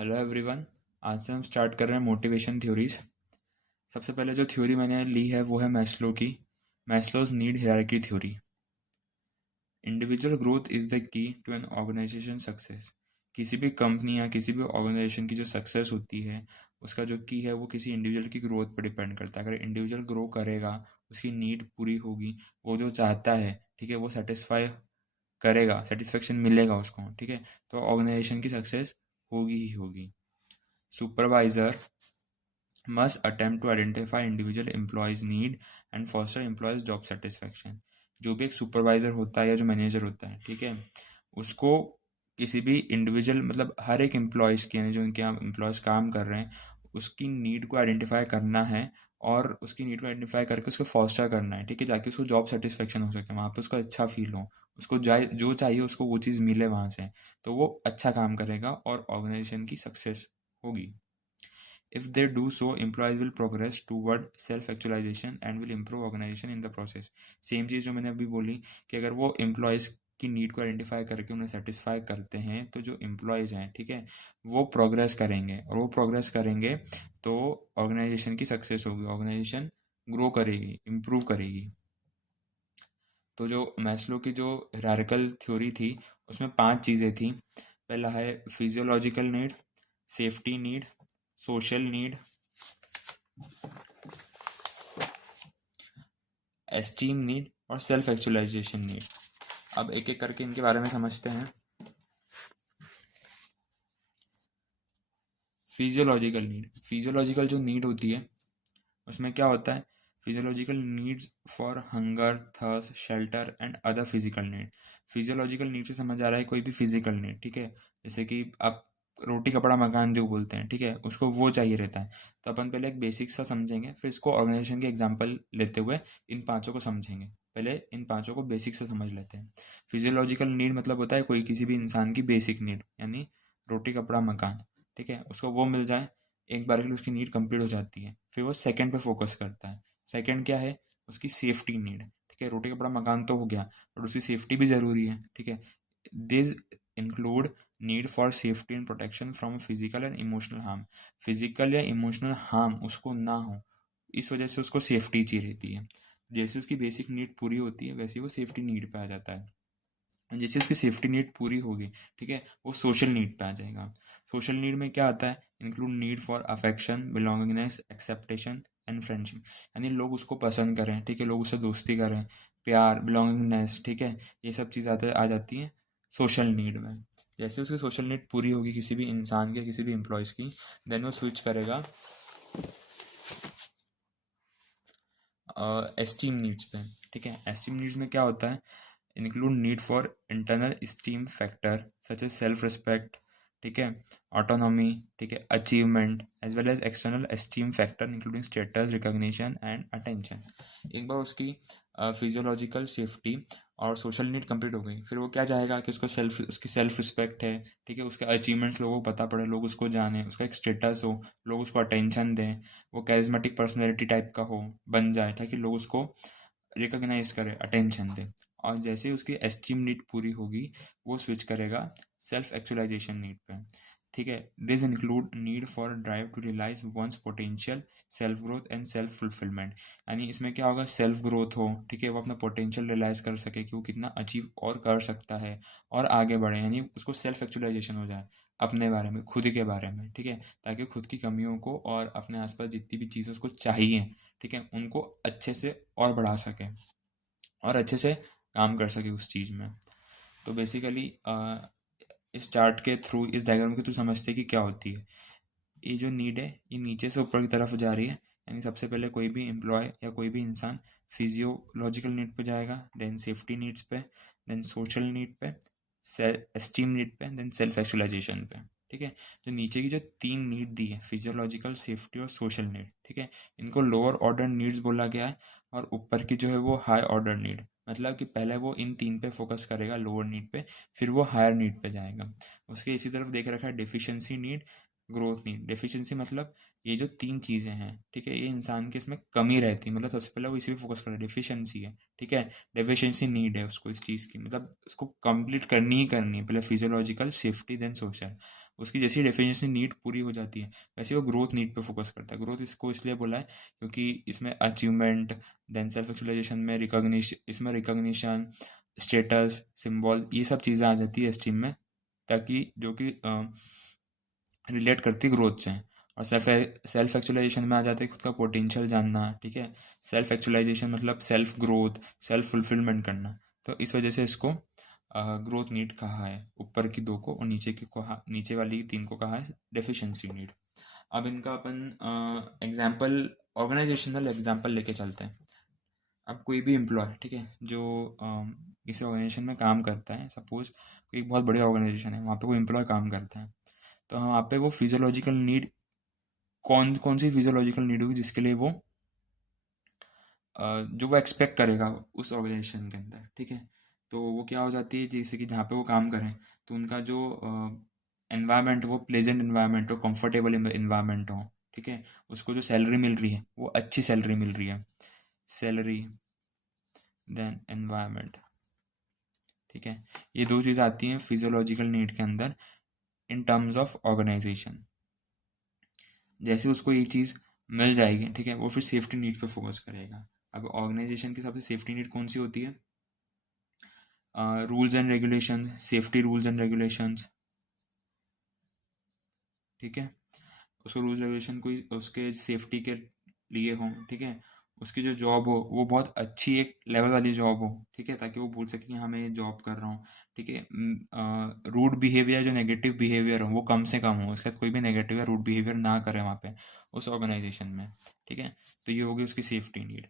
Hello everyone. आज से हम स्टार्ट कर रहे हैं मोटिवेशन थ्योरीज। सबसे पहले जो थ्योरी मैंने ली है वो है मैस्लो की, Maslow's need hierarchy theory. Individual growth is the key to an organisation success. किसी भी कंपनी या किसी भी ऑर्गेनाइजेशन की जो सक्सेस होती है उसका जो की है वो किसी इंडिविजुअल की ग्रोथ पर डिपेंड करता है। अगर इंडिविजुअल ग्रो करेगा, उसकी नीड पूरी होगी, वो जो चाहता है, ठीक है, वो सेटिस्फाई करेगा, सेटिस्फेक्शन मिलेगा उसको, ठीक है, तो ऑर्गेनाइजेशन की सक्सेस होगी ही होगी। Supervisor must attempt to identify individual employees need and foster employees job satisfaction। जो भी एक सुपरवाइजर होता है या जो मैनेजर होता है, ठीक है, उसको किसी भी इंडिविजुअल मतलब हर एक एम्प्लॉयज़ की, यानी जो उनके यहाँ एम्प्लॉयज़ काम कर रहे हैं, उसकी नीड को आइडेंटिफाई करना है और उसकी नीड को आइडेंटिफाई करके उसको फॉस्टर करना है, ठीक है, ताकि उसको जॉब सेटिस्फेक्शन हो सके, वहाँ पे उसको अच्छा फील हो, उसको जाए जो चाहिए उसको वो चीज़ मिले वहाँ से, तो वो अच्छा काम करेगा और ऑर्गेनाइजेशन की सक्सेस होगी। If they do so, employees will progress toward self-actualization and will improve organization in the process। Same चीज़ जो मैंने अभी बोली कि अगर वो एम्प्लॉयज़ की नीड को आइडेंटिफाई करके उन्हें सेटिस्फाई करते हैं तो जो एम्प्लॉयज़ हैं, ठीक है, वो प्रोग्रेस करेंगे और वो प्रोग्रेस करेंगे तो ऑर्गेनाइजेशन की सक्सेस होगी, ऑर्गेनाइजेशन ग्रो करेगी, इम्प्रूव करेगी। तो जो मैस्लो की जो हायरार्किकल थ्योरी थी उसमें 5 चीज़ें थी। पहला है physiological need, safety need, social need, esteem need और सेल्फ एक्चुअलाइजेशन नीड। अब एक एक करके इनके बारे में समझते हैं। फिजियोलॉजिकल नीड, फिजियोलॉजिकल जो नीड होती है उसमें क्या होता है, physiological needs for hunger, thirst, shelter and other physical need. Physiological need से समझ आ रहा है कोई भी फिजिकल नीड, ठीक है, जैसे कि आप रोटी कपड़ा मकान जो बोलते हैं, ठीक है, उसको वो चाहिए रहता है। तो अपन पहले एक बेसिक सा समझेंगे, फिर इसको ऑर्गेनाइजेशन के एग्जांपल लेते हुए इन पांचों को समझेंगे। पहले इन पांचों को बेसिक से समझ लेते हैं। फिजियोलॉजिकल नीड मतलब होता है कोई किसी भी इंसान की बेसिक नीड, यानी रोटी कपड़ा मकान, ठीक है, उसको वो मिल जाए, एक बार के लिए उसकी नीड कंप्लीट हो जाती है। फिर वो सेकंड पे फोकस करता है। सेकंड क्या है, उसकी सेफ्टी नीड, ठीक है, रोटी कपड़ा मकान तो हो गया बट उसकी सेफ्टी भी ज़रूरी है, ठीक है। This include need for safety and protection from physical and emotional harm. Physical या इमोशनल हार्म उसको ना हो, इस वजह से उसको सेफ्टी चाहिए रहती है। जैसे उसकी बेसिक नीड पूरी होती है वैसे ही वो सेफ्टी नीड पे आ जाता है। जैसे उसकी सेफ्टी नीड पूरी होगी, ठीक है, वो सोशल नीड पे आ जाएगा। सोशल नीड में क्या आता है, include need for affection, belongingness, acceptation and friendship. यानी लोग उसको पसंद करें, ठीक है, लोग उससे दोस्ती करें, प्यार, बिलोंगिंगनेस, ठीक है, ये सब चीज़ आ जाती हैं सोशल नीड में। जैसे उसकी सोशल नीड पूरी होगी किसी भी इंसान के, किसी भी एम्प्लॉयज़ की, देन वो स्विच करेगा एस्टीम नीड्स पे, ठीक है। एस्टीम नीड्स में क्या होता है, include need for internal esteem factor such as self respect, ठीक है, ऑटोनॉमी, ठीक है, achievement as well as external esteem factor including status, recognition and attention. एक बार उसकी फिजियोलॉजिकल सेफ्टी और सोशल नीड कंप्लीट हो गई, फिर वो क्या चाहेगा कि उसकी सेल्फ रिस्पेक्ट है, ठीक है, उसके अचीवमेंट्स लोगों को पता पड़े, लोग उसको जाने, उसका एक स्टेटस हो, लोग उसको अटेंशन दें, वो कैरिज्मेटिक पर्सनैलिटी टाइप का हो, बन जाए, ताकि लोग उसको रिकॉग्नाइज करें, अटेंशन दें। और जैसे ही उसकी एस्टीम नीड पूरी होगी वो स्विच करेगा सेल्फ एक्चुअलाइजेशन नीड पे, ठीक है। This include need for drive to realise one's potential, self growth and self fulfilment. यानी इसमें क्या होगा, सेल्फ ग्रोथ हो, ठीक है, वो अपना पोटेंशियल रियलाइज कर सके कि वो कितना अचीव और कर सकता है और आगे बढ़े, यानी उसको सेल्फ एक्चुअलाइजेशन हो जाए अपने बारे में, खुद के बारे में, ठीक है, ताकि खुद की कमियों को और अपने आसपास जितनी भी चीज़ें उसको चाहिए, ठीक है, उनको अच्छे से और बढ़ा सके और अच्छे से काम कर सके उस चीज़ में। तो बेसिकली इस चार्ट के थ्रू, इस डायग्राम के थ्रू समझते हैं कि क्या होती है। ये जो नीड है ये नीचे से ऊपर की तरफ जा रही है, यानी सबसे पहले कोई भी एम्प्लॉय या कोई भी इंसान फिजियोलॉजिकल नीड पे जाएगा, देन सेफ्टी नीड्स पे, देन सोशल नीड पे, एस्टीम नीड पे, देन सेल्फ एक्चुअलाइजेशन पे, ठीक है। जो नीचे की जो 3 नीड दी है, फिजियोलॉजिकल, सेफ्टी और सोशल नीड, ठीक है, इनको लोअर ऑर्डर नीड्स बोला गया है और ऊपर की जो है वो हाई ऑर्डर नीड, मतलब कि पहले वो इन 3 पे फोकस करेगा, लोअर नीड पे, फिर वो हायर नीड पे जाएगा। उसके इसी तरफ देख रखा है deficiency need, growth need. Deficiency मतलब ये जो 3 चीज़ें हैं, ठीक है, ये इंसान के इसमें कमी रहती है, मतलब सबसे पहले वो इसी पे फोकस कर रहा है, डेफिशिएंसी है, ठीक है, डेफिशिएंसी नीड है उसको इस चीज़ की, मतलब उसको कंप्लीट करनी ही करनी है, पहले फिजियोलॉजिकल, सेफ्टी, देन सोशल। उसकी जैसी डेफिनेशन नीड पूरी हो जाती है वैसे वो ग्रोथ नीड पे फोकस करता है। ग्रोथ इसको इसलिए बोला है क्योंकि इसमें अचीवमेंट, देन सेल्फ एक्चुअलाइजेशन में रिकॉग्निशन, इसमें रिकॉग्निशन, स्टेटस सिंबल, ये सब चीज़ें आ जाती है एस्टीम में, ताकि जो कि रिलेट करती है ग्रोथ से। और सेल्फ एक्चुअलाइजेशन में आ जाते हैं खुद का पोटेंशियल जानना, ठीक है। सेल्फ एक्चुअलाइजेशन मतलब सेल्फ ग्रोथ, सेल्फ फुलफिलमेंट करना। तो इस वजह से इसको ग्रोथ नीड कहा है, ऊपर की दो को, और नीचे की को नीचे वाली तीन को कहा है डेफिशिएंसी नीड। अब इनका अपन एग्जाम्पल, ऑर्गेनाइजेशनल एग्जाम्पल लेके चलते हैं। अब कोई भी एम्प्लॉय, ठीक है, जो किसी ऑर्गेनाइजेशन में काम करता है, सपोज कोई एक बहुत बड़ी ऑर्गेनाइजेशन है, वहाँ पे कोई एम्प्लॉय काम करता है, तो वहाँ पे वो फिजियोलॉजिकल नीड, कौन कौन सी फिजियोलॉजिकल नीड होगी जिसके लिए वो जो वो एक्सपेक्ट करेगा उस ऑर्गेनाइजेशन के अंदर, ठीक है। तो वो क्या हो जाती है, जैसे कि जहाँ पे वो काम करें तो उनका जो एनवायरनमेंट, वो प्लेजेंट एनवायरनमेंट हो, कंफर्टेबल एनवायरनमेंट हो, ठीक है। उसको जो सैलरी मिल रही है वो अच्छी सैलरी मिल रही है, सैलरी देन एनवायरनमेंट, ठीक है। ये दो चीज़ आती हैं फिजियोलॉजिकल नीड के अंदर इन टर्म्स ऑफ ऑर्गेनाइजेशन। जैसे उसको एक चीज़ मिल जाएगी, ठीक है, वो फिर सेफ्टी नीड पे फोकस करेगा। अब ऑर्गेनाइजेशन की सबसे सेफ्टी नीड कौन सी होती है? Rules and regulations, safety rules and regulations, ठीक है। उसको रूल्स रेगुलेशन कोई उसके सेफ्टी के लिए हो, ठीक है। उसकी जो जॉब हो वो बहुत अच्छी एक लेवल वाली जॉब हो, ठीक है, ताकि वो बोल सके कि हाँ मैं ये जॉब कर रहा हूँ, ठीक है। रूड बिहेवियर, जो नेगेटिव बिहेवियर हो वो कम से कम हो, उसके बाद कोई भी नेगेटिव या रूड बिहेवियर ना करे वहाँ पे उस ऑर्गेनाइजेशन में, ठीक है। तो ये होगी उसकी सेफ्टी नीड।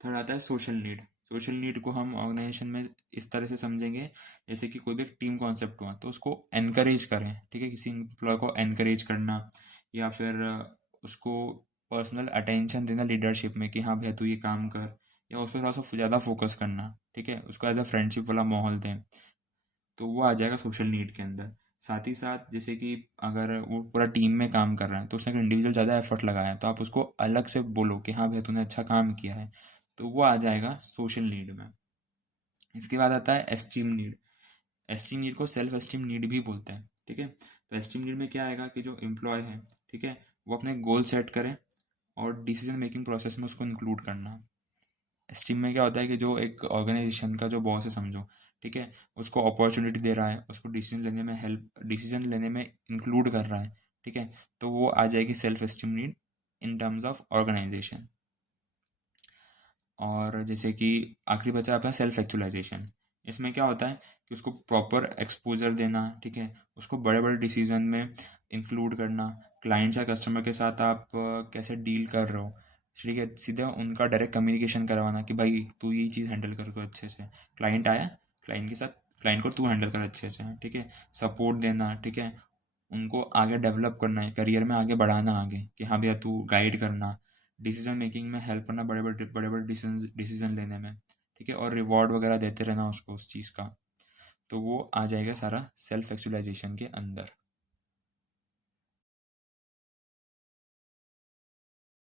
थर्ड आता है सोशल नीड। सोशल नीड को हम ऑर्गेनाइजेशन में इस तरह से समझेंगे, जैसे कि कोई भी एक टीम कॉन्सेप्ट हुआ तो उसको एनकरेज करें, ठीक है, किसी एम्प्लॉय को एनकरेज करना, या फिर उसको पर्सनल अटेंशन देना लीडरशिप में कि हाँ भैया तू ये काम कर, या उस पर थोड़ा सा ज़्यादा फोकस करना, ठीक है, उसको एज अ फ्रेंडशिप वाला माहौल दें। तो वो आ जाएगा सोशल नीड के अंदर। साथ ही साथ जैसे कि अगर वो पूरा टीम में काम कर रहा है तो उसने इंडिविजुअल ज़्यादा एफर्ट लगाया है तो आप उसको अलग से बोलो कि हाँ भैया तूने अच्छा काम किया है, तो वो आ जाएगा सोशल नीड में। इसके बाद आता है एस्टीम नीड। एस्टीम नीड को सेल्फ एस्टीम नीड भी बोलते हैं, ठीक है। तो एस्टीम नीड में क्या आएगा कि जो एम्प्लॉय है, ठीक है, वो अपने गोल सेट करे और डिसीजन मेकिंग प्रोसेस में उसको इंक्लूड करना। एस्टीम में क्या होता है कि जो एक ऑर्गेनाइजेशन का जो बॉस है समझो, ठीक है, उसको अपॉर्चुनिटी दे रहा है, उसको डिसीजन लेने में इंक्लूड कर रहा है, ठीक है, तो वो आ जाएगी self esteem need in terms of organisation. और जैसे कि आखिरी बचा आपका सेल्फ एक्चुअलाइजेशन। इसमें क्या होता है कि उसको प्रॉपर एक्सपोजर देना, ठीक है, उसको बड़े बड़े डिसीजन में इंक्लूड करना, क्लाइंट्स या कस्टमर के साथ आप कैसे डील कर रहे हो, ठीक है, सीधे उनका डायरेक्ट कम्युनिकेशन करवाना कि भाई तू ये चीज़ हैंडल कर तो अच्छे से, क्लाइंट आया, क्लाइंट के साथ, क्लाइंट को तू हैंडल कर अच्छे से, ठीक है, सपोर्ट देना, ठीक है, उनको आगे डेवलप करना है, करियर में आगे बढ़ाना आगे कि हाँ भैया तू गाइड करना, डिसीजन मेकिंग में हेल्प करना, बड़े बड़े डिसीजन लेने में, ठीक है, और रिवॉर्ड वगैरह देते रहना उसको उस चीज़ का। तो वो आ जाएगा सारा सेल्फ एक्चुअलाइजेशन के अंदर।